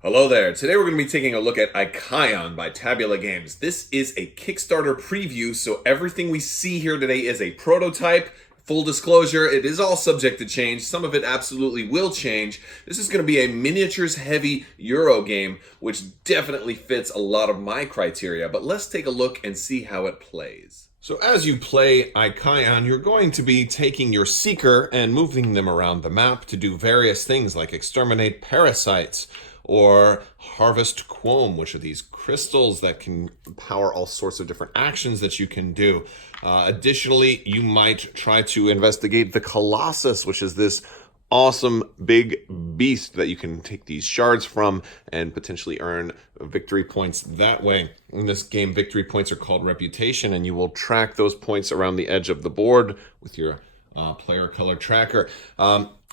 Hello there. Today we're going to be taking a look at Icaion by Tabula Games. This is a Kickstarter preview, so everything we see here today is a prototype. Full disclosure, it is all subject to change. Some of it absolutely will change. This is going to be a miniatures heavy Euro game, which definitely fits a lot of my criteria. But let's take a look and see how it plays. So as you play Icaion, you're going to be taking your Seeker and moving them around the map to do various things like exterminate parasites, or harvest quom, which are these crystals that can power all sorts of different actions that you can do. Additionally, you might try to investigate the Colossus, which is this awesome big beast that you can take these shards from and potentially earn victory points that way. In this game, victory points are called reputation, and you will track those points around the edge of the board with your player color tracker.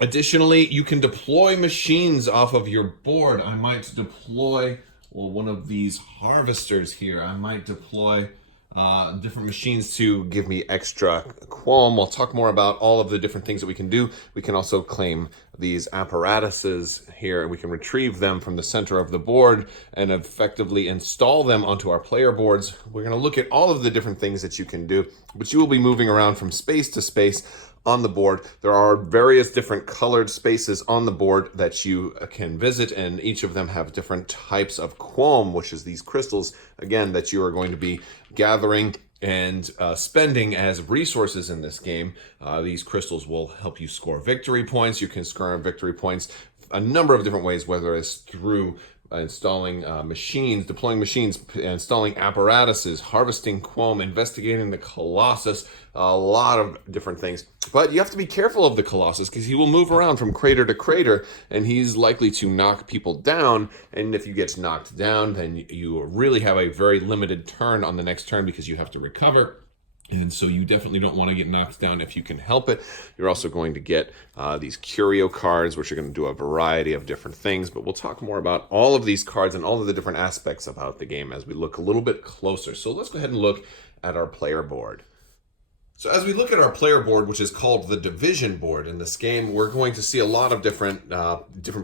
Additionally, you can deploy machines off of your board. I might deploy, one of these harvesters here. I might deploy different machines to give me extra qualm. We'll talk more about all of the different things that we can do. We can also claim these apparatuses here, and we can retrieve them from the center of the board and effectively install them onto our player boards. We're going to look at all of the different things that you can do, but you will be moving around from space to space on the board. There are various different colored spaces on the board that you can visit, and each of them have different types of qualm, which is these crystals, again, that you are going to be gathering and spending as resources in this game. These crystals will help you score victory points. You can score victory points a number of different ways, whether it's through installing machines, deploying machines, installing apparatuses, harvesting quom, investigating the Colossus, a lot of different things. But you have to be careful of the Colossus because he will move around from crater to crater, and he's likely to knock people down. And if you get knocked down, then you really have a very limited turn on the next turn because you have to recover. And so you definitely don't want to get knocked down if you can help it. You're also going to get these curio cards, which are going to do a variety of different things. But we'll talk more about all of these cards and all of the different aspects about the game as we look a little bit closer. So let's go ahead and look at our player board. So as we look at our player board, which is called the division board in this game, we're going to see a lot of different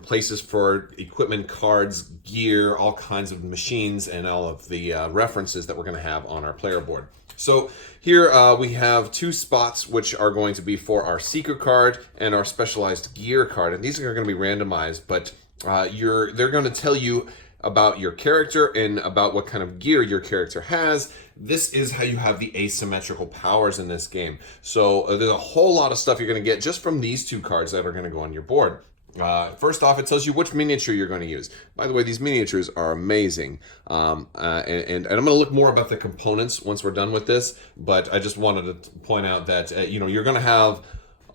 places for equipment, cards, gear, all kinds of machines, and all of the references that we're going to have on our player board. So here we have two spots which are going to be for our Seeker card and our Specialized Gear card. And these are going to be randomized, but they're going to tell you about your character and about what kind of gear your character has. This is how you have the asymmetrical powers in this game. So there's a whole lot of stuff you're going to get just from these two cards that are going to go on your board. First off, it tells you which miniature you're going to use. By the way, these miniatures are amazing. And I'm going to look more about the components once we're done with this, but I just wanted to point out that, you're going to have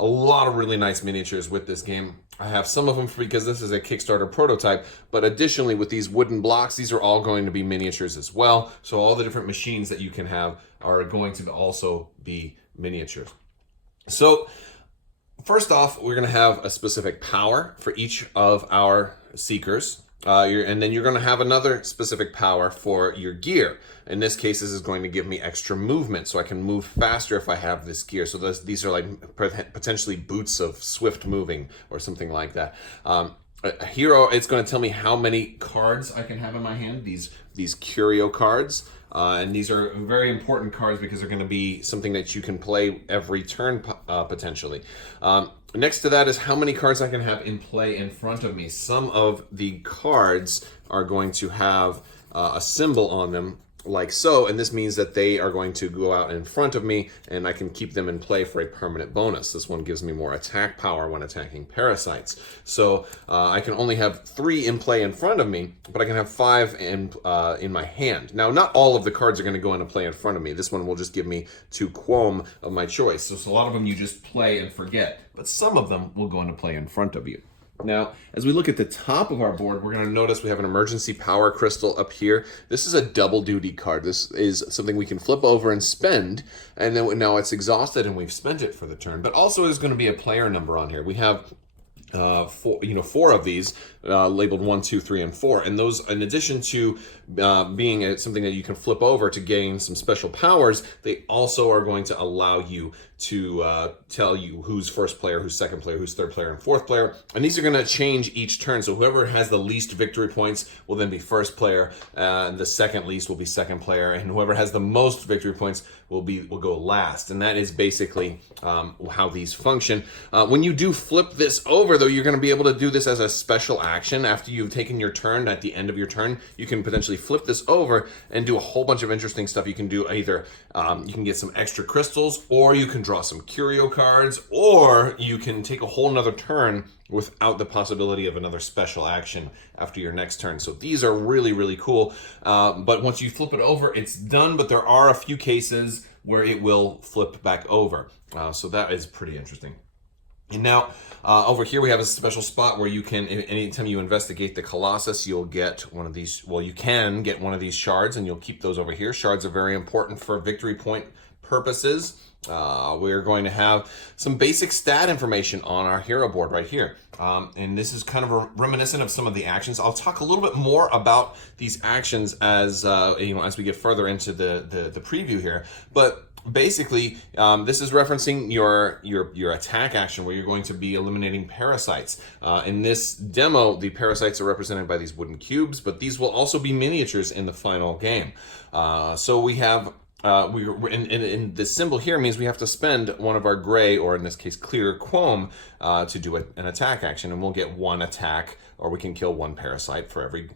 a lot of really nice miniatures with this game. I have some of them because this is a Kickstarter prototype, but additionally with these wooden blocks, these are all going to be miniatures as well. So all the different machines that you can have are going to also be miniatures. So first off, we're going to have a specific power for each of our Seekers. And then you're going to have another specific power for your gear. In this case, this is going to give me extra movement, so I can move faster if I have this gear. So these are like potentially boots of swift moving or something like that. A hero, it's going to tell me how many cards I can have in my hand, these curio cards. And these are very important cards because they're going to be something that you can play every turn potentially. Next to that is how many cards I can have in play in front of me. Some of the cards are going to have a symbol on them like so, and this means that they are going to go out in front of me and I can keep them in play for a permanent bonus. This one gives me more attack power when attacking parasites. So I can only have 3 in play in front of me, but I can have 5 in my hand. Now, not all of the cards are going to go into play in front of me. This one will just give me 2 quom of my choice. So a lot of them you just play and forget, but some of them will go into play in front of you. Now, as we look at the top of our board, we're going to notice we have an emergency power crystal up here. This is a double duty card. This is something we can flip over and spend, and then now it's exhausted and we've spent it for the turn. But also there's going to be a player number on here. We have four of these labeled 1, 2, 3, and 4, and those, in addition to being something that you can flip over to gain some special powers, they also are going to allow you to tell you who's first player, who's second player, who's third player, and fourth player. And these are going to change each turn. So whoever has the least victory points will then be first player, and the second least will be second player, and whoever has the most victory points will go last. And that is basically how these function. When you do flip this over, though, you're going to be able to do this as a special action. After you've taken your turn, at the end of your turn, you can potentially flip this over and do a whole bunch of interesting stuff. You can do either you can get some extra crystals, or you can draw some curio cards, or you can take a whole nother turn without the possibility of another special action after your next turn. So these are really, really cool. But once you flip it over, it's done, but there are a few cases where it will flip back over. So that is pretty interesting. And now over here we have a special spot where you can, anytime you investigate the Colossus, you'll get one of these, well, you can get one of these shards, and you'll keep those over here. Shards are very important for victory point purposes. We're going to have some basic stat information on our hero board right here. And this is kind of reminiscent of some of the actions. I'll talk a little bit more about these actions as as we get further into the preview here. But basically, this is referencing your attack action, where you're going to be eliminating parasites. In this demo, the parasites are represented by these wooden cubes, but these will also be miniatures in the final game. So we have and the symbol here means we have to spend one of our gray, or in this case clear, quom to do an attack action, and we'll get one attack, or we can kill one parasite for every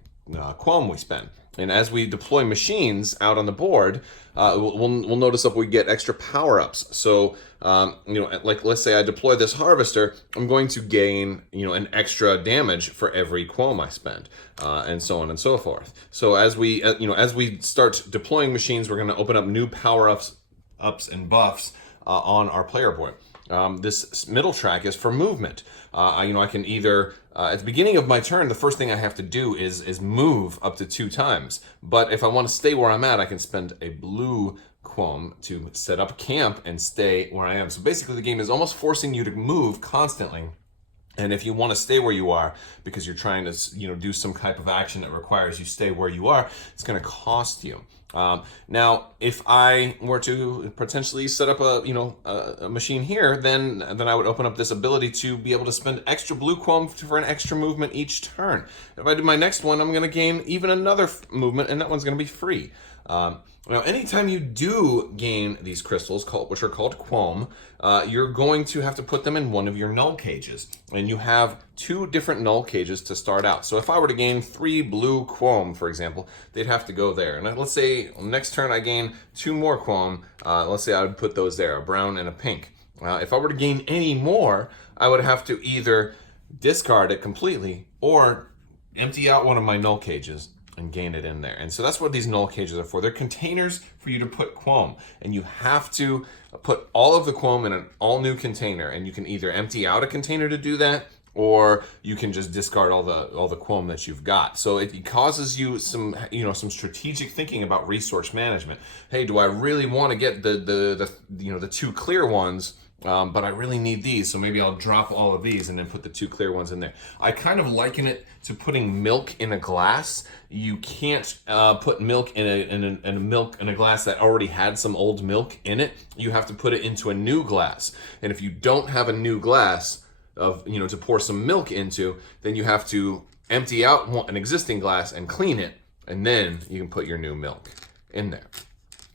quom we spend. And as we deploy machines out on the board, we'll notice that we get extra power-ups. So, like let's say I deploy this harvester, I'm going to gain, an extra damage for every quom I spend, and so on and so forth. So as we start deploying machines, we're going to open up new power-ups, and buffs on our player board. This middle track is for movement. I can either, at the beginning of my turn, the first thing I have to do is move up to 2 times. But if I want to stay where I'm at, I can spend a blue quom to set up camp and stay where I am. So basically the game is almost forcing you to move constantly. And if you want to stay where you are because you're trying to, do some type of action that requires you stay where you are, it's going to cost you. Now, if I were to potentially set up a machine here, then I would open up this ability to be able to spend extra blue quom for an extra movement each turn. If I do my next one, I'm going to gain even another movement, and that one's going to be free. Now, anytime you do gain these crystals, which are called quom, you're going to have to put them in one of your null cages. And you have 2 different null cages to start out. So if I were to gain 3 blue quom, for example, they'd have to go there. And let's say next turn I gain 2 more quom. Let's say I would put those there, a brown and a pink. If I were to gain any more, I would have to either discard it completely or empty out one of my null cages and gain it in there. And so that's what these null cages are for. They're containers for you to put quom, and you have to put all of the quom in an all new container, and you can either empty out a container to do that, or you can just discard all the quom that you've got. So it causes you some strategic thinking about resource management. Hey, do I really want to get the 2 clear ones? But I really need these, so maybe I'll drop all of these and then put the 2 clear ones in there. I kind of liken it to putting milk in a glass. You can't put milk in a glass that already had some old milk in it. You have to put it into a new glass. And if you don't have a new glass to pour some milk into, then you have to empty out an existing glass and clean it, and then you can put your new milk in there.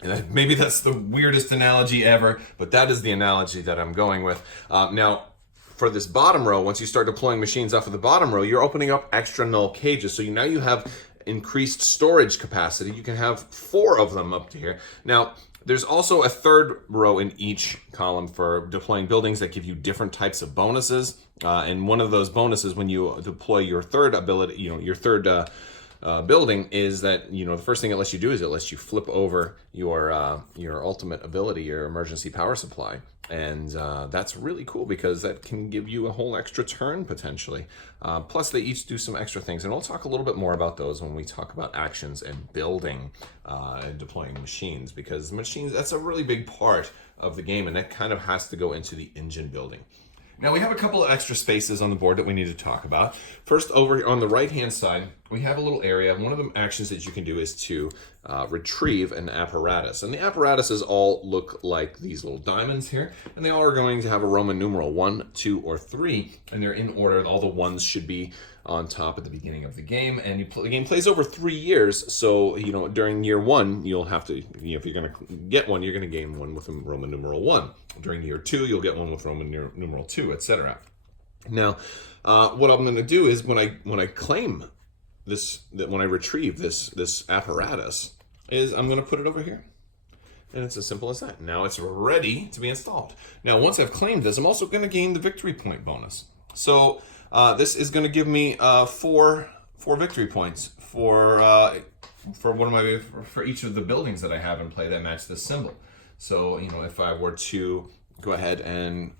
And maybe that's the weirdest analogy ever, but that is the analogy that I'm going with. Now, for this bottom row, once you start deploying machines off of the bottom row, you're opening up extra null cages. So now you have increased storage capacity. You can have 4 of them up to here. Now, there's also a 3rd row in each column for deploying buildings that give you different types of bonuses. And one of those bonuses when you deploy your 3rd ability, your 3rd building, is that the first thing it lets you do is it lets you flip over your ultimate ability, your emergency power supply, and that's really cool because that can give you a whole extra turn potentially. Plus, they each do some extra things, and we'll talk a little bit more about those when we talk about actions and building and deploying machines, because machines, that's a really big part of the game, and that kind of has to go into the engine building. Now we have a couple of extra spaces on the board that we need to talk about. First, over on the right-hand side, we have a little area. One of the actions that you can do is to retrieve an apparatus. And the apparatuses all look like these little diamonds here, and they all are going to have a Roman numeral 1, 2, or 3, and they're in order. All the ones should be on top at the beginning of the game, and the game plays over 3 years, so during year 1 you'll have to, if you're going to get one, you're going to gain one with a Roman numeral 1. During year 2 you'll get one with Roman numeral 2, etc. Now what I'm going to do is when I claim this, when I retrieve this apparatus, is I'm going to put it over here. And it's as simple as that. Now it's ready to be installed. Now once I've claimed this, I'm also going to gain the victory point bonus. So this is going to give me four victory points for each of the buildings that I have in play that match this symbol. So if I were to go ahead and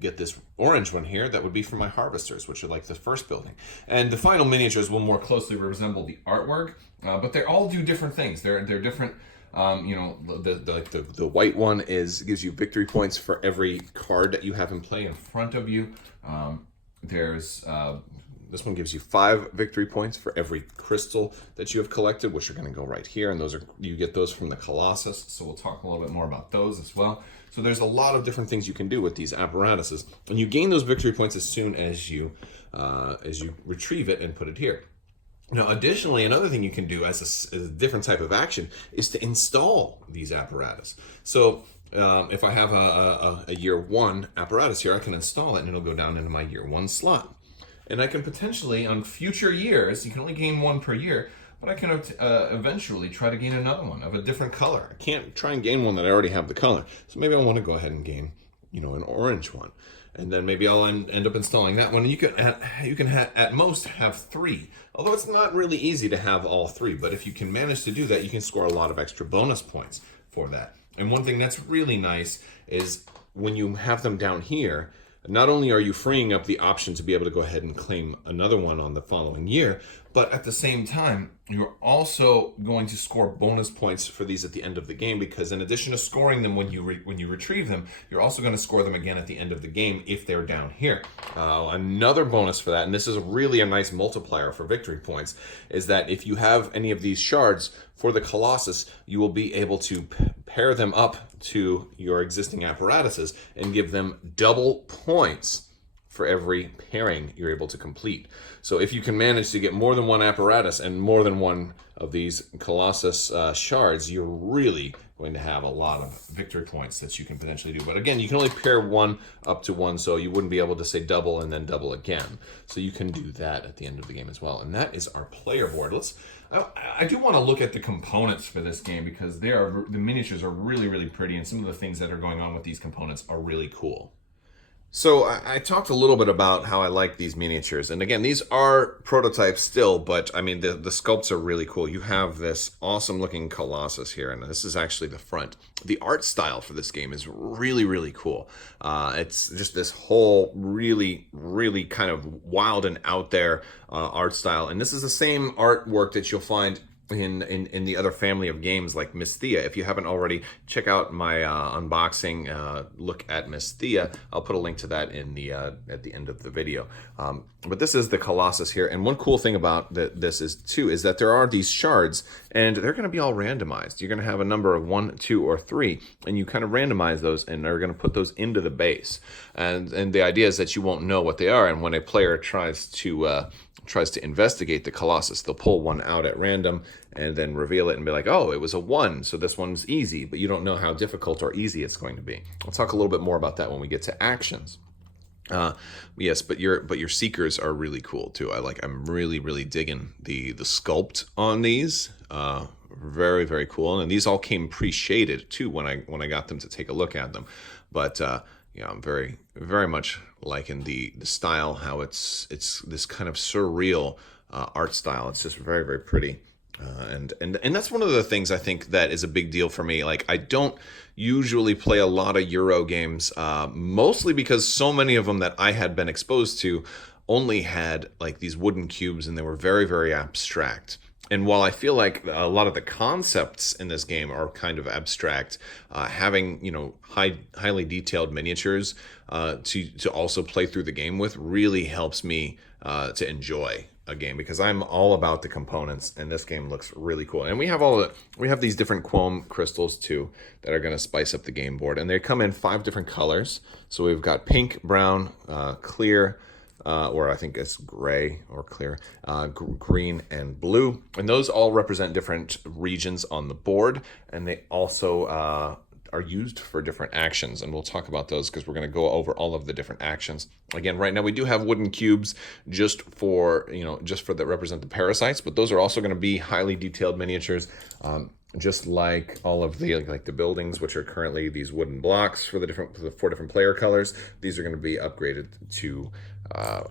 get this orange one here, that would be for my harvesters, which are like the first building. And the final miniatures will more closely resemble the artwork, but they all do different things. They're different. The white one gives you victory points for every card that you have in play in front of you. This one gives you 5 victory points for every crystal that you have collected, which are going to go right here, and you get those from the Colossus. So we'll talk a little bit more about those as well. So there's a lot of different things you can do with these apparatuses, and you gain those victory points as soon as you retrieve it and put it here. Now, additionally, another thing you can do as a different type of action is to install these apparatus. So if I have a year 1 apparatus here, I can install it and it'll go down into my year 1 slot. And I can potentially, on future years, you can only gain 1 per year, but I can eventually try to gain another one of a different color. I can't try and gain one that I already have the color. So maybe I want to go ahead and gain, an orange one. And then maybe I'll end up installing that one. And you can at most have 3. Although it's not really easy to have all 3, but if you can manage to do that, you can score a lot of extra bonus points for that. And one thing that's really nice is when you have them down here, not only are you freeing up the option to be able to go ahead and claim another one on the following year, but at the same time, you're also going to score bonus points for these at the end of the game, because in addition to scoring them when you retrieve them, you're also going to score them again at the end of the game if they're down here. Another bonus for that, and this is really a nice multiplier for victory points, is that if you have any of these shards for the Colossus, you will be able to pair them up to your existing apparatuses and give them double points for every pairing you're able to complete. So if you can manage to get more than one apparatus and more than one of these Colossus shards, you're really going to have a lot of victory points that you can potentially do. But again, you can only pair 1 up to 1, so you wouldn't be able to say double and then double again. So you can do that at the end of the game as well. And that is our player board. I do want to look at the components for this game, because the miniatures are really, really pretty, and some of the things that are going on with these components are really cool. So I talked a little bit about how I like these miniatures. And again, these are prototypes still, but I mean, the sculpts are really cool. You have this awesome looking Colossus here, and this is actually the front. The art style for this game is really, really cool. It's just this whole really, really kind of wild and out there art style. And this is the same artwork that you'll find in the other family of games like Mysthia. If you haven't already, check out my unboxing look at Mysthia. I'll put a link to that in the at the end of the video. But this is the Colossus here, and one cool thing about this is that there are these shards, and they're going to be all randomized. You're going to have a number of 1, 2, or 3, and you kind of randomize those, and they're going to put those into the base. And the idea is that you won't know what they are, and when a player tries to investigate the Colossus, they'll pull one out at random and then reveal it and be like, oh, it was a 1, so this one's easy, but you don't know how difficult or easy it's going to be. I'll talk a little bit more about that when we get to actions. Yes, but your seekers are really cool too. I'm really, really digging the sculpt on these. Very, very cool. And these all came pre-shaded too when I got them to take a look at them. But I'm very, very much liking the style, how it's this kind of surreal art style. It's just very, very pretty. And that's one of the things I think that is a big deal for me. Like, I don't usually play a lot of Euro games, mostly because so many of them that I had been exposed to only had like these wooden cubes, and they were very, very abstract. And while I feel like a lot of the concepts in this game are kind of abstract, having highly detailed miniatures to also play through the game with really helps me to enjoy a game, because I'm all about the components, and this game looks really cool. And we have these different Quom crystals too that are going to spice up the game board, and they come in 5 different colors. So we've got pink, brown, clear, or I think it's gray or clear, green and blue. And those all represent different regions on the board, and they also are used for different actions. And we'll talk about those because we're going to go over all of the different actions. Again, right now we do have wooden cubes just for that represent the parasites, but those are also going to be highly detailed miniatures. Just like all of the buildings, which are currently these wooden blocks for the 4 different player colors, these are going to be upgraded to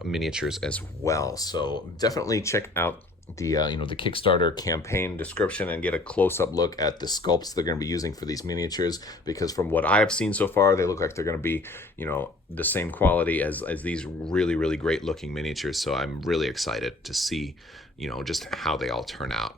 miniatures as well. So definitely check out the the Kickstarter campaign description and get a close-up look at the sculpts they're going to be using for these miniatures, because from what I've seen so far, they look like they're going to be the same quality as these really great looking miniatures. So I'm really excited to see just how they all turn out.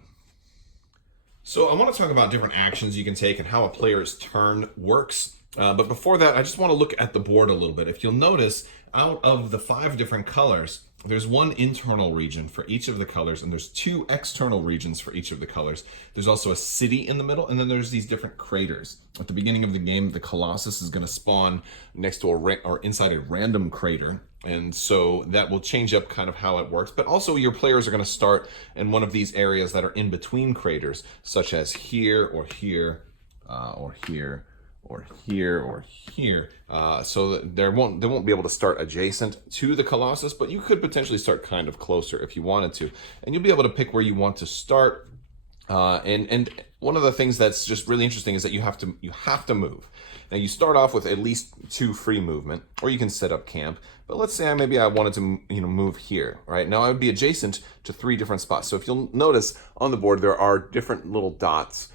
So I want to talk about different actions you can take and how a player's turn works. But before that, I just want to look at the board a little bit. If you'll notice, out of the 5 different colors, there's 1 internal region for each of the colors, and there's 2 external regions for each of the colors. There's also a city in the middle, and then there's these different craters. At the beginning of the game, the Colossus is going to spawn next to or inside a random crater. And so that will change up kind of how it works. But also your players are going to start in one of these areas that are in between craters, such as here or here or here or here or here. So that they won't be able to start adjacent to the Colossus, but you could potentially start kind of closer if you wanted to. And you'll be able to pick where you want to start. And one of the things that's just really interesting is that you have to move. Now you start off with at least 2 free movement, or you can set up camp. But let's say maybe I wanted to move here, right? Now I would be adjacent to 3 different spots. So if you'll notice on the board, there are different little dots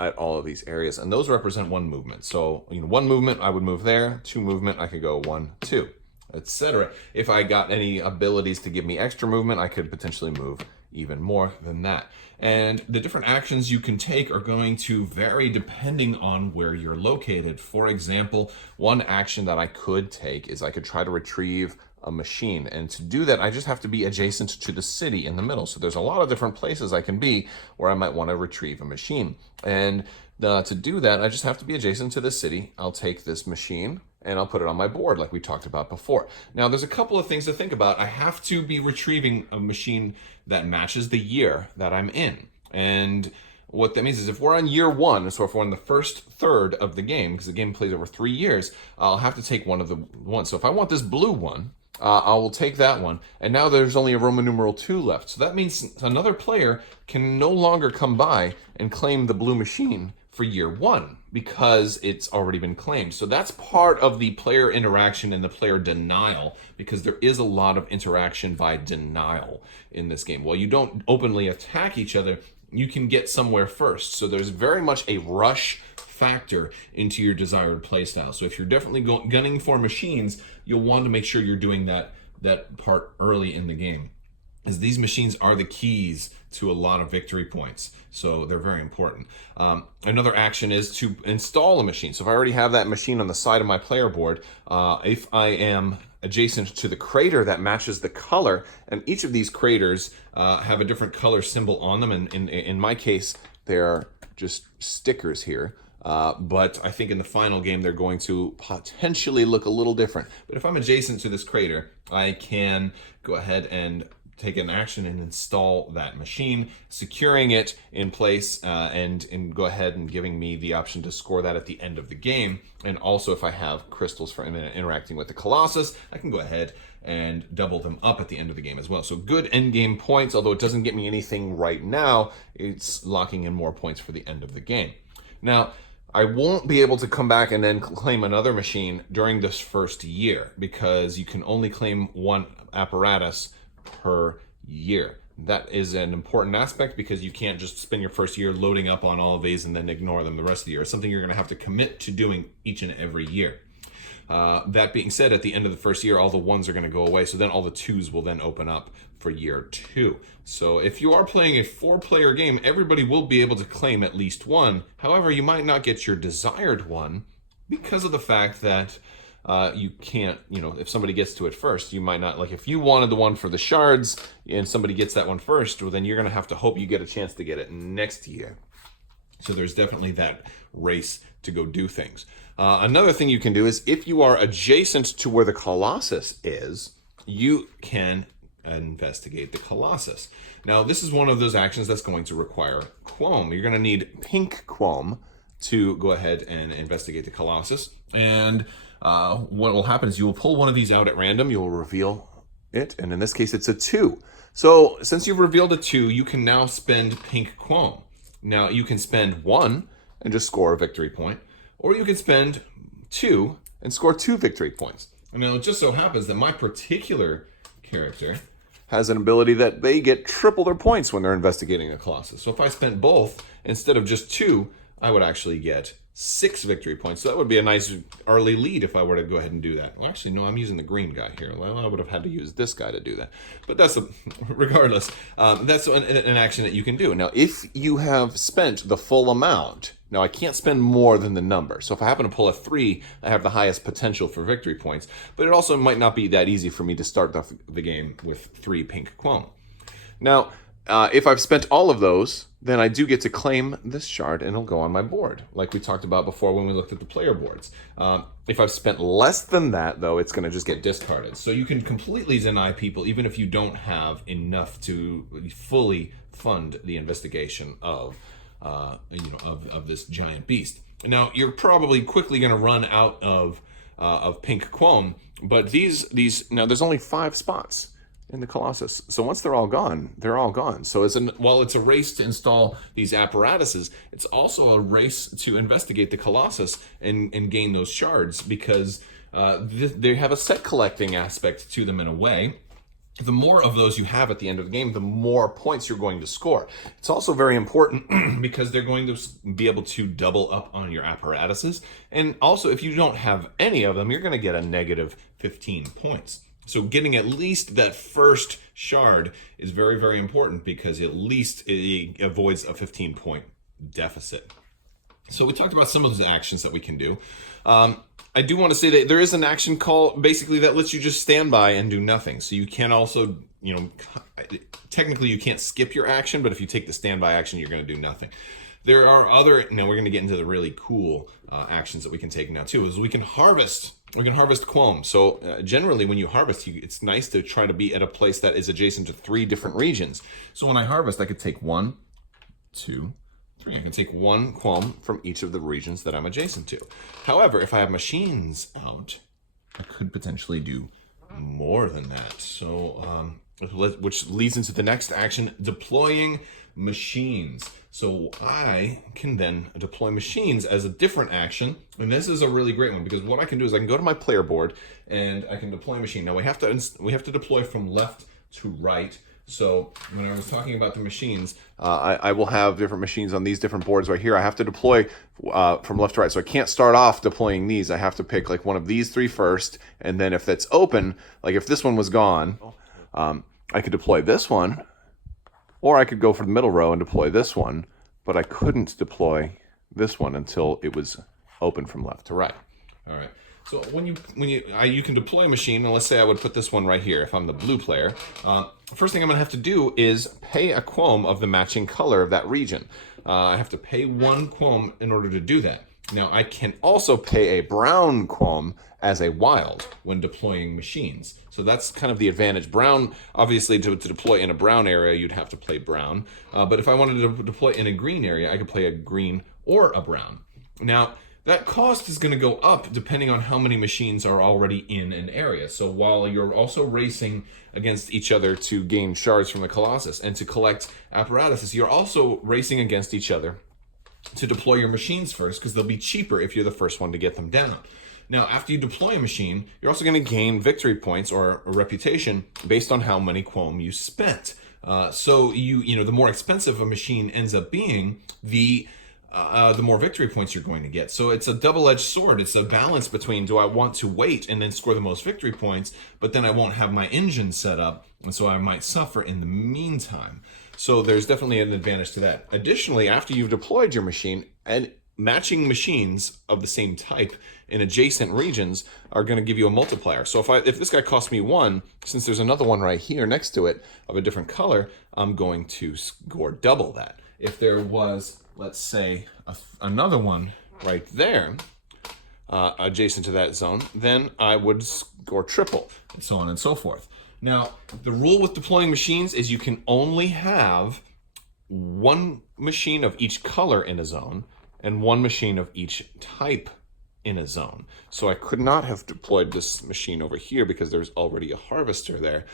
at all of these areas, and those represent 1 movement. So 1 movement, I would move there. 2 movement, I could go 1, 2, etc. If I got any abilities to give me extra movement, I could potentially move even more than that. And the different actions you can take are going to vary depending on where you're located. For example, one action that I could take is I could try to retrieve a machine. And to do that, I just have to be adjacent to the city in the middle. So there's a lot of different places I can be where I might want to retrieve a machine. And to do that, I just have to be adjacent to the city. I'll take this machine and I'll put it on my board like we talked about before. Now, there's a couple of things to think about. I have to be retrieving a machine that matches the year that I'm in. And what that means is if we're on year 1, so if we're on the first third of the game, because the game plays over 3 years, I'll have to take one of the ones. So if I want this blue one, I will take that one. And now there's only a Roman numeral 2 left. So that means another player can no longer come by and claim the blue machine for year 1 because it's already been claimed. So that's part of the player interaction and the player denial, because there is a lot of interaction by denial in this game. While you don't openly attack each other, you can get somewhere first. So there's very much a rush factor into your desired playstyle. So if you're definitely gunning for machines, you'll want to make sure you're doing that part early in the game, as these machines are the keys to a lot of victory points. So they're very important. Another action is to install a machine. So if I already have that machine on the side of my player board, if I am adjacent to the crater that matches the color, and each of these craters have a different color symbol on them, and in my case, they're just stickers here. But I think in the final game, they're going to potentially look a little different. But if I'm adjacent to this crater, I can go ahead and take an action and install that machine, securing it in place, and go ahead and giving me the option to score that at the end of the game. And also, if I have crystals for interacting with the Colossus, I can go ahead and double them up at the end of the game as well. So good end game points, although it doesn't get me anything right now, it's locking in more points for the end of the game. Now, I won't be able to come back and then claim another machine during this first year, because you can only claim 1 apparatus per year. That is an important aspect, because you can't just spend your first year loading up on all of these and then ignore them the rest of the year. It's something you're going to have to commit to doing each and every year. That being said, at the end of the first year, all the 1s are going to go away. So then all the 2s will then open up for year 2. So if you are playing a 4-player game, everybody will be able to claim at least 1. However, you might not get your desired 1 because of the fact that you can't, if somebody gets to it first, you might not, like if you wanted the one for the shards and somebody gets that one first, well, then you're going to have to hope you get a chance to get it next year. So there's definitely that race to go do things. Another thing you can do is if you are adjacent to where the Colossus is, you can investigate the Colossus. Now, this is one of those actions that's going to require Quom. You're going to need pink Quom to go ahead and investigate the Colossus. And what will happen is you will pull one of these out at random. You will reveal it. And in this case, it's a 2. So since you've revealed a 2, you can now spend pink Quom. Now, you can spend 1 and just score a victory point. Or you can spend 2 and score 2 victory points. Now, it just so happens that my particular character has an ability that they get triple their points when they're investigating a Colossus. So if I spent both, instead of just 2, I would actually get 6 victory points. So that would be a nice early lead if I were to go ahead and do that. Well, actually, no, I'm using the green guy here. Well, I would have had to use this guy to do that. But regardless, that's an action that you can do. Now, if you have spent the full amount, now I can't spend more than the number. So if I happen to pull a 3, I have the highest potential for victory points. But it also might not be that easy for me to start the game with 3 pink Quom. Now, if I've spent all of those, then I do get to claim this shard and it'll go on my board, like we talked about before when we looked at the player boards. If I've spent less than that, though, it's going to just get discarded. So you can completely deny people, even if you don't have enough to fully fund the investigation of this giant beast. Now, you're probably quickly going to run out of pink Quom, but these now there's only 5 spots in the Colossus. So once they're all gone, they're all gone. So while it's a race to install these apparatuses, it's also a race to investigate the Colossus and gain those shards, because they have a set collecting aspect to them in a way. The more of those you have at the end of the game, the more points you're going to score. It's also very important because they're going to be able to double up on your apparatuses. And also, if you don't have any of them, you're going to get a negative 15 points. So getting at least that first shard is very, very important, because at least it avoids a 15-point deficit. So we talked about some of those actions that we can do. I do want to say that there is an action call basically that lets you just stand by and do nothing. So you can also, technically you can't skip your action, but if you take the standby action, you're going to do nothing. There are now we're going to get into the really cool actions that we can take now too, is we can harvest Quom. So generally when you harvest, it's nice to try to be at a place that is adjacent to 3 different regions. So when I harvest, I could take 1, 2, 3. I can take 1 Quom from each of the regions that I'm adjacent to. However, if I have machines out, I could potentially do more than that. So, which leads into the next action, deploying machines. So I can then deploy machines as a different action. And this is a really great one, because what I can do is I can go to my player board and I can deploy a machine. Now we have to deploy from left to right. So when I was talking about the machines, I will have different machines on these different boards right here. I have to deploy from left to right. So I can't start off deploying these. I have to pick like one of these 3 first. And then if that's open, like if this one was gone, I could deploy this one. Or I could go for the middle row and deploy this one. But I couldn't deploy this one until it was open from left to right. All right. So when you can deploy a machine, and let's say I would put this one right here if I'm the blue player. First thing I'm going to have to do is pay a Quom of the matching color of that region. I have to pay 1 Quom in order to do that. Now I can also pay a brown Quom as a wild when deploying machines. So that's kind of the advantage. Brown, obviously, to deploy in a brown area, you'd have to play brown. But if I wanted to deploy in a green area, I could play a green or a brown. Now, that cost is going to go up depending on how many machines are already in an area. So while you're also racing against each other to gain shards from the Colossus and to collect apparatuses, you're also racing against each other to deploy your machines first, because they'll be cheaper if you're the first one to get them down. Now, after you deploy a machine, you're also going to gain victory points or a reputation based on how many Quom you spent. So the more expensive a machine ends up being, the the more victory points you're going to get. So it's a double-edged sword. It's a balance between, do I want to wait and then score the most victory points, but then I won't have my engine set up, and so I might suffer in the meantime. So there's definitely an advantage to that. Additionally, after you've deployed your machine, and matching machines of the same type in adjacent regions are going to give you a multiplier. So if this guy costs me 1, since there's another one right here next to it of a different color, I'm going to score double that. If there was, let's say, another one right there adjacent to that zone, then I would score triple, and so on and so forth. Now, the rule with deploying machines is you can only have one machine of each color in a zone and one machine of each type in a zone. So I could not have deployed this machine over here because there's already a harvester there.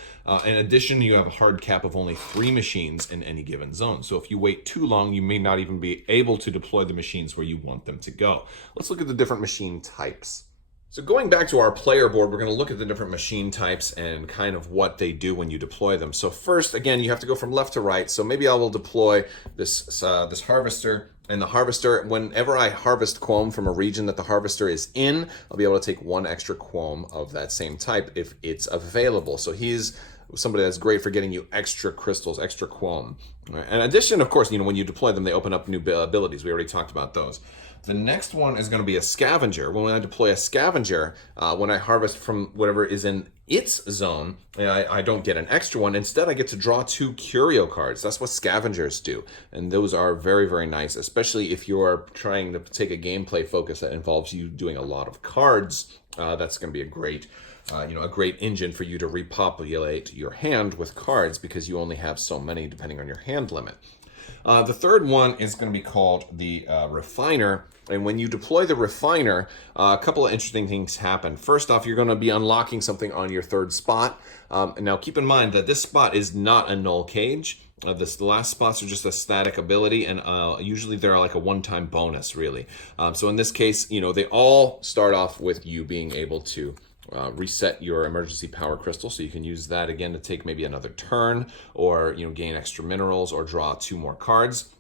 In addition, you have a hard cap of only 3 machines in any given zone. So if you wait too long, you may not even be able to deploy the machines where you want them to go. Let's look at the different machine types. So going back to our player board, we're going to look at the different machine types and kind of what they do when you deploy them. So first, again, you have to go from left to right. So maybe I will deploy this harvester. And the harvester, whenever I harvest quome from a region that the harvester is in, I'll be able to take 1 extra quome of that same type if it's available. So he's somebody that's great for getting you extra crystals, extra quome. In addition, of course, when you deploy them, they open up new abilities. We already talked about those. The next one is going to be a scavenger. When I deploy a scavenger, when I harvest from whatever is in its zone, I don't get an extra one. Instead, I get to draw 2 curio cards. That's what scavengers do. And those are very, very nice, especially if you are trying to take a gameplay focus that involves you doing a lot of cards. That's going to be a great engine for you to repopulate your hand with cards because you only have so many depending on your hand limit. The third one is going to be called the refiner. And when you deploy the refiner, a couple of interesting things happen. First off, you're going to be unlocking something on your 3rd spot. Now, keep in mind that this spot is not a null cage. The last spots are just a static ability, and usually they're like a one-time bonus, really. So in this case, they all start off with you being able to reset your emergency power crystal, so you can use that again to take maybe another turn, or gain extra minerals, or draw 2 more cards.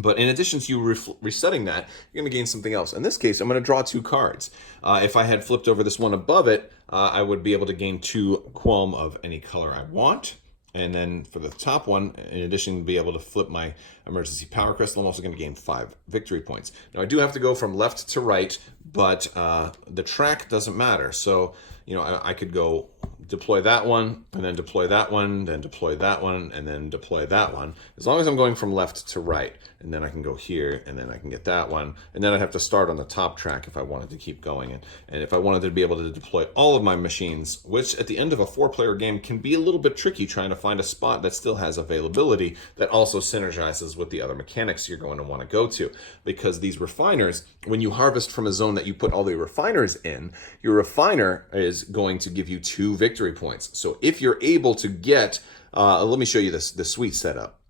But in addition to you resetting that, you're going to gain something else. In this case, I'm going to draw 2 cards. If I had flipped over this one above it, I would be able to gain 2 quome of any color I want. And then for the top one, in addition to be able to flip my emergency power crystal, I'm also going to gain 5 victory points. Now, I do have to go from left to right, but the track doesn't matter. So, I could go deploy that one, and then deploy that one, then deploy that one, and then deploy that one. As long as I'm going from left to right, and then I can go here, and then I can get that one, and then I'd have to start on the top track if I wanted to keep going. And if I wanted to be able to deploy all of my machines, which at the end of a 4-player game can be a little bit tricky trying to find a spot that still has availability that also synergizes with the other mechanics you're going to want to go to. Because these refiners, when you harvest from a zone that you put all the refiners in, your refiner is going to give you 2 victory points. So if you're able to get, let me show you this sweet setup.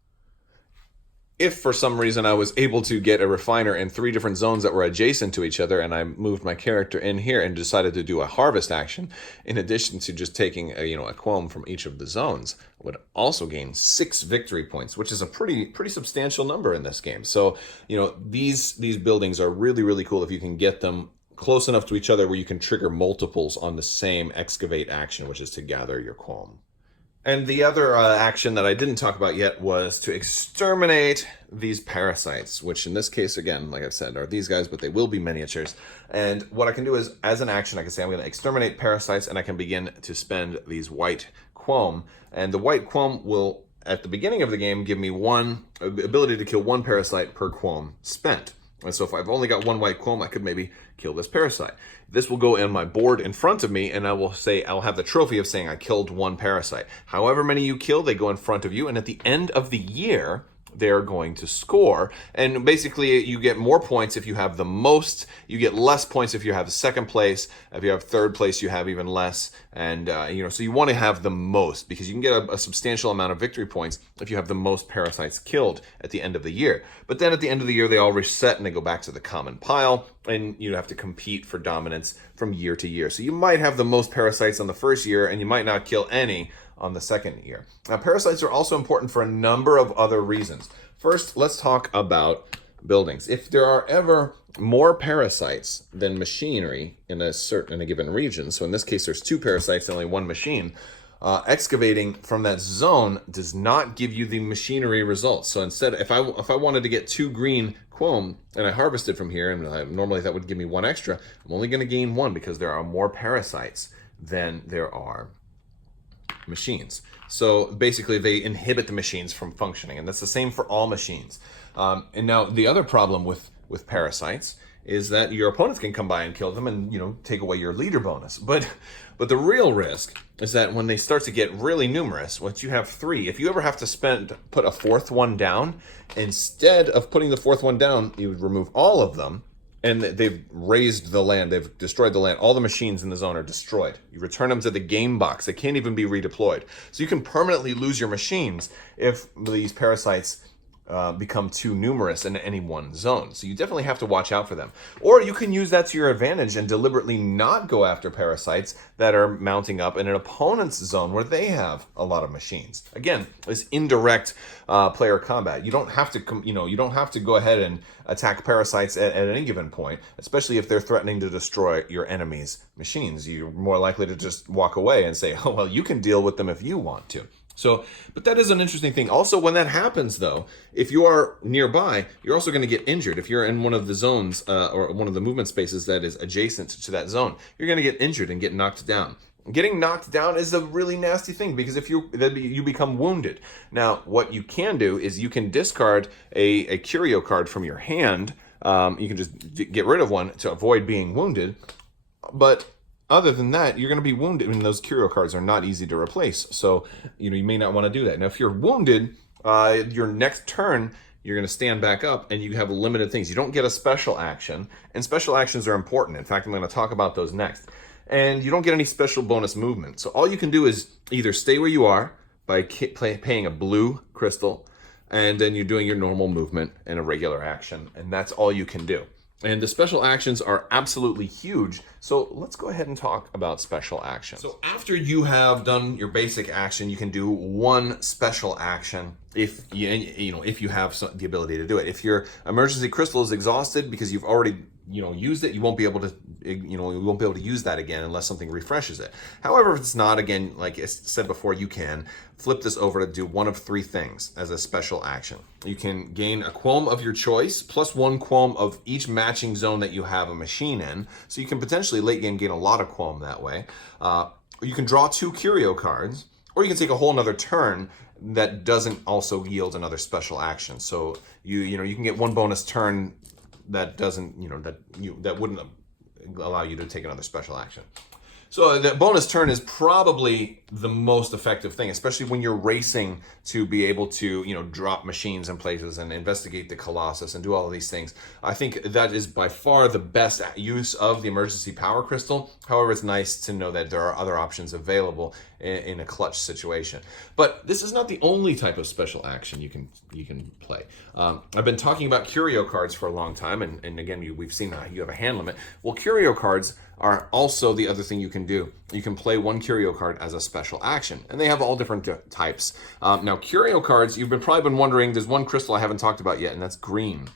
If for some reason I was able to get a refiner in 3 different zones that were adjacent to each other, and I moved my character in here and decided to do a harvest action, in addition to just taking a quome from each of the zones, I would also gain 6 victory points, which is a pretty substantial number in this game. So these buildings are really, really cool if you can get them close enough to each other where you can trigger multiples on the same excavate action, which is to gather your quome. And the other action that I didn't talk about yet was to exterminate these parasites, which in this case, again, like I've said, are these guys, but they will be miniatures. And what I can do is, as an action, I can say I'm going to exterminate parasites, and I can begin to spend these white quome. And the white quome will, at the beginning of the game, give me 1 ability to kill 1 parasite per quome spent. And so if I've only got 1 white quome, I could maybe kill this parasite. This will go in my board in front of me, and I'll have the trophy of saying I killed 1 parasite. However many you kill, they go in front of you, and at the end of the year, they're going to score. And basically, you get more points if you have the most. You get less points if you have second place. If you have third place, you have even less. And, so you want to have the most, because you can get a substantial amount of victory points if you have the most parasites killed at the end of the year. But then at the end of the year, they all reset and they go back to the common pile, and you have to compete for dominance from year to year. So you might have the most parasites on the first year, and you might not kill any on the second year. Now, parasites are also important for a number of other reasons. First, let's talk about buildings. If there are ever more parasites than machinery in a given region, so in this case there's 2 parasites and only 1 machine, excavating from that zone does not give you the machinery results. So instead, if I wanted to get 2 green quome and I harvested from here, and normally that would give me 1 extra, I'm only going to gain 1 because there are more parasites than there are machines. So basically they inhibit the machines from functioning, and that's the same for all machines. And now the other problem with parasites is that your opponents can come by and kill them and, take away your leader bonus. But the real risk is that when they start to get really numerous, once you have 3, if you ever have to put a 4th one down, instead of putting the 4th one down, you would remove all of them, and they've razed the land, they've destroyed the land. All the machines in the zone are destroyed. You return them to the game box. They can't even be redeployed. So you can permanently lose your machines if these parasites become too numerous in any one zone. So you definitely have to watch out for them. Or you can use that to your advantage and deliberately not go after parasites that are mounting up in an opponent's zone where they have a lot of machines. Again, this indirect player combat. You don't have to, you don't have to go ahead and attack parasites at any given point, especially if they're threatening to destroy your enemy's machines. You're more likely to just walk away and say, oh, well, you can deal with them if you want to. So, but that is an interesting thing. Also, when that happens, though, if you are nearby, you're also going to get injured. If you're in one of the zones or one of the movement spaces that is adjacent to that zone, you're going to get injured and get knocked down. Getting knocked down is a really nasty thing because if you become wounded. Now, what you can do is you can discard a curio card from your hand. You can just get rid of one to avoid being wounded, but other than that, you're going to be wounded. I mean, those curio cards are not easy to replace. So, you may not want to do that. Now, if you're wounded, your next turn, you're going to stand back up and you have limited things. You don't get a special action, and special actions are important. In fact, I'm going to talk about those next. And you don't get any special bonus movement. So all you can do is either stay where you are by paying a blue crystal, and then you're doing your normal movement and a regular action. And that's all you can do. And the special actions are absolutely huge. So let's go ahead and talk about special actions. So after you have done your basic action, you can do 1 special action if you have the ability to do it. If your emergency crystal is exhausted because you've already used it, you won't be able to use that again unless something refreshes it. However, if it's not, again, like I said before, you can flip this over to do 1 of 3 things as a special action. You can gain a quome of your choice plus 1 quome of each matching zone that you have a machine in. So you can potentially late game gain a lot of quome that way. You can draw 2 curio cards, or you can take a whole another turn that doesn't also yield another special action. So you can get 1 bonus turn that doesn't, that wouldn't allow you to take another special action. So the bonus turn is probably the most effective thing, especially when you're racing to be able to, drop machines in places and investigate the Colossus and do all of these things. I think that is by far the best use of the emergency power crystal. However, it's nice to know that there are other options available in a clutch situation. But this is not the only type of special action you can play. I've been talking about curio cards for a long time, and again, we've seen that you have a hand limit. Well, curio cards are also the other thing you can do. You can play 1 curio card as a special action, and they have all different types. Now, curio cards, you've probably been wondering, there's 1 crystal I haven't talked about yet, and that's green.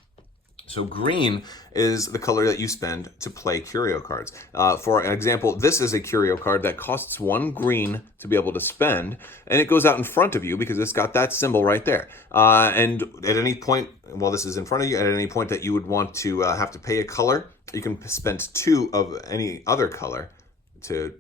So green is the color that you spend to play curio cards. For an example, this is a curio card that costs 1 green to be able to spend, and it goes out in front of you because it's got that symbol right there. And at any point, while this is in front of you, at any point that you would want to have to pay a color, you can spend 2 of any other color to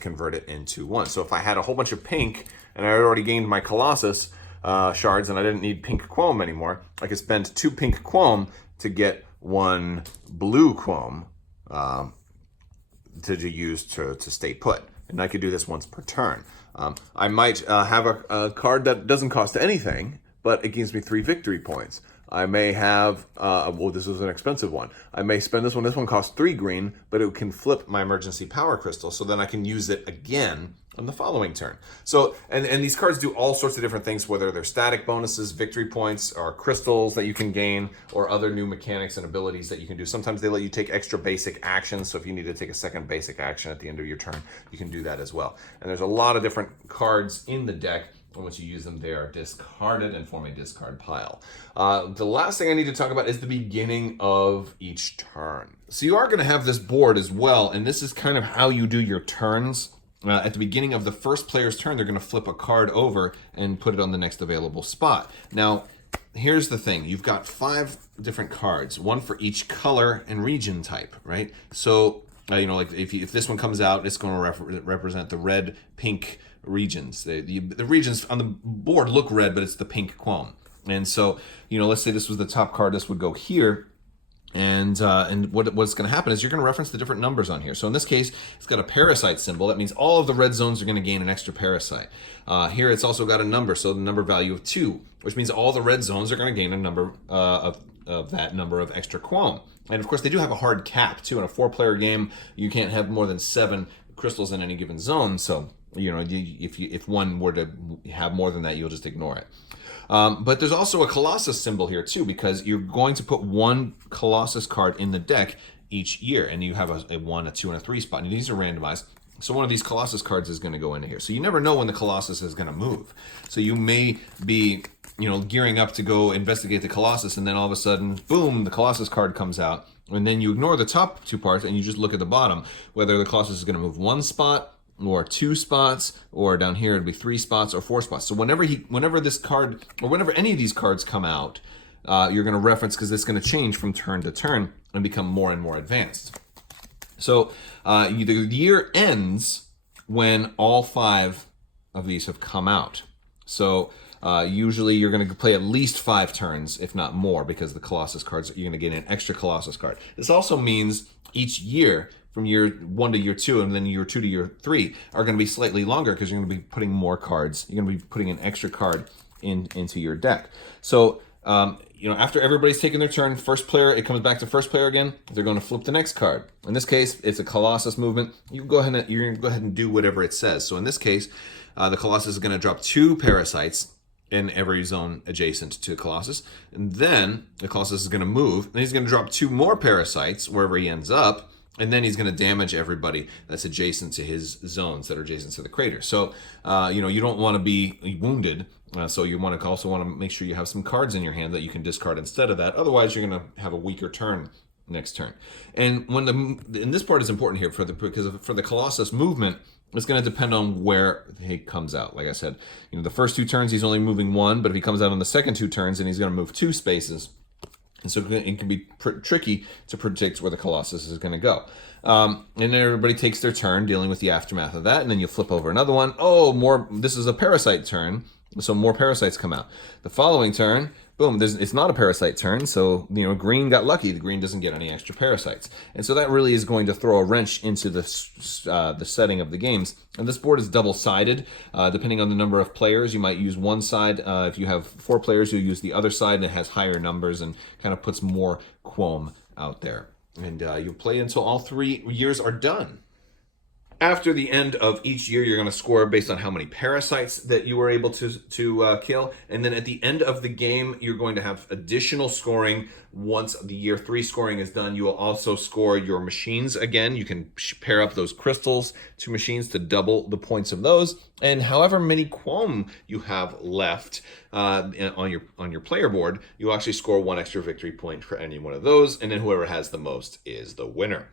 convert it into 1. So if I had a whole bunch of pink and I had already gained my Colossus shards and I didn't need pink quome anymore, I could spend 2 pink quome to get 1 blue quome to use to stay put. And I could do this once per turn. I might have a card that doesn't cost anything, but it gives me 3 victory points. I may have, this is an expensive one. I may spend this one. This one costs 3 green, but it can flip my emergency power crystal, so then I can use it again on the following turn. So, and these cards do all sorts of different things, whether they're static bonuses, victory points, or crystals that you can gain, or other new mechanics and abilities that you can do. Sometimes they let you take extra basic actions, so if you need to take a second basic action at the end of your turn, you can do that as well. And there's a lot of different cards in the deck And once you use them, they are discarded and form a discard pile. The last thing I need to talk about is the beginning of each turn. So you are going to have this board as well, and this is kind of how you do your turns. At the beginning of the first player's turn, they're going to flip a card over and put it on the next available spot. Now, here's the thing. You've got 5 different cards, one for each color and region type, right? So, like if this one comes out, it's going to represent the red, pink regions. The regions on the board look red, but it's the pink qualm. And so, let's say this was the top card. This would go here. And what's going to happen is you're going to reference the different numbers on here. So in this case, it's got a parasite symbol. That means all of the red zones are going to gain an extra parasite. Here it's also got a number, so the number value of 2, which means all the red zones are going to gain a number of that number of extra qualm. And of course, they do have a hard cap too. In a 4-player game, you can't have more than 7 crystals in any given zone. So if one were to have more than that, you'll just ignore it. But there's also a Colossus symbol here too, because you're going to put 1 Colossus card in the deck each year, and you have a 1, a 2, and a 3 spot. And these are randomized. So one of these Colossus cards is going to go into here. So you never know when the Colossus is going to move. So you may be, gearing up to go investigate the Colossus, and then all of a sudden, boom, the Colossus card comes out. And then you ignore the top 2 parts, and you just look at the bottom, whether the Colossus is going to move 1 spot, or 2 spots, or down here it'd be 3 spots or 4 spots. So whenever this card, or whenever any of these cards come out, you're going to reference, because it's going to change from turn to turn and become more and more advanced. So the year ends when all 5 of these have come out. So usually you're going to play at least 5 turns, if not more, because the Colossus cards, you're going to get an extra Colossus card. This also means each year, from year 1 to year 2, and then year 2 to year 3, are going to be slightly longer, because you're going to be putting more cards. You're going to be putting an extra card into your deck. So, after everybody's taken their turn, first player, it comes back to first player again. They're going to flip the next card. In this case, it's a Colossus movement. You're going to go ahead and do whatever it says. So in this case, the Colossus is going to drop 2 parasites in every zone adjacent to Colossus. And then the Colossus is going to move, and he's going to drop 2 more parasites wherever he ends up. And then he's going to damage everybody that's adjacent to his zones that are adjacent to the crater. So, you don't want to be wounded. So you also want to make sure you have some cards in your hand that you can discard instead of that. Otherwise, you're going to have a weaker turn next turn. And and this part is important here because for the Colossus movement, it's going to depend on where he comes out. Like I said, the first 2 turns he's only moving 1, but if he comes out on the second 2 turns, then he's going to move 2 spaces. And so it can be tricky to predict where the Colossus is going to go. And then everybody takes their turn dealing with the aftermath of that, and then you flip over another one. Oh, this is a parasite turn, so more parasites come out. The following turn, boom, it's not a parasite turn, so green got lucky. The green doesn't get any extra parasites. And so that really is going to throw a wrench into the setting of the games. And this board is double-sided. Depending on the number of players, you might use one side. If you have 4 players, you'll use the other side, and it has higher numbers and kind of puts more qualm out there. And you'll play until all 3 years are done. After the end of each year, you're going to score based on how many parasites that you were able to kill. And then at the end of the game, you're going to have additional scoring. Once the year 3 scoring is done, you will also score your machines again. You can pair up those crystals to machines to double the points of those. And however many qualm you have left on your player board, you'll actually score 1 extra victory point for any one of those. And then whoever has the most is the winner.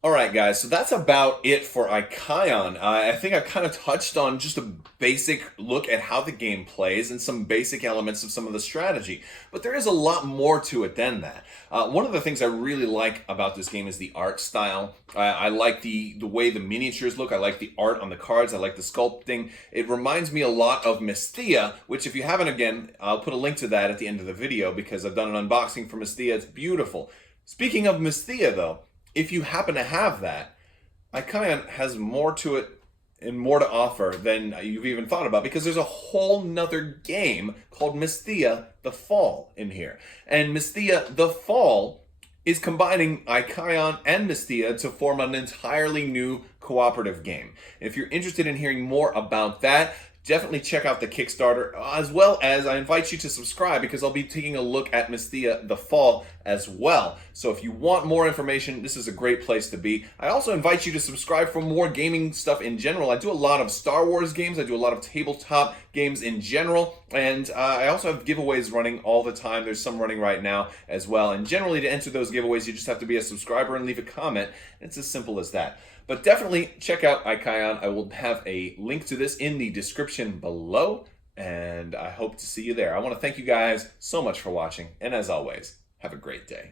All right, guys, so that's about it for Icaion. I think I kind of touched on just a basic look at how the game plays and some basic elements of some of the strategy, but there is a lot more to it than that. One of the things I really like about this game is the art style. I like the way the miniatures look. I like the art on the cards. I like the sculpting. It reminds me a lot of Mystia, which if you haven't, again, I'll put a link to that at the end of the video because I've done an unboxing for Mystia. It's beautiful. Speaking of Mystia, though, if you happen to have that, Icaion has more to it and more to offer than you've even thought about, because there's a whole nother game called Mystia The Fall in here. And Mystia The Fall is combining Icaion and Mystia to form an entirely new cooperative game. And if you're interested in hearing more about that, definitely check out the Kickstarter, as well as I invite you to subscribe because I'll be taking a look at Mysthia the Fall as well. So if you want more information, this is a great place to be. I also invite you to subscribe for more gaming stuff in general. I do a lot of Star Wars games, I do a lot of tabletop games in general, and I also have giveaways running all the time. There's some running right now as well, and generally to enter those giveaways you just have to be a subscriber and leave a comment. It's as simple as that. But definitely check out Icaion. I will have a link to this in the description below, and I hope to see you there. I want to thank you guys so much for watching, and as always, have a great day.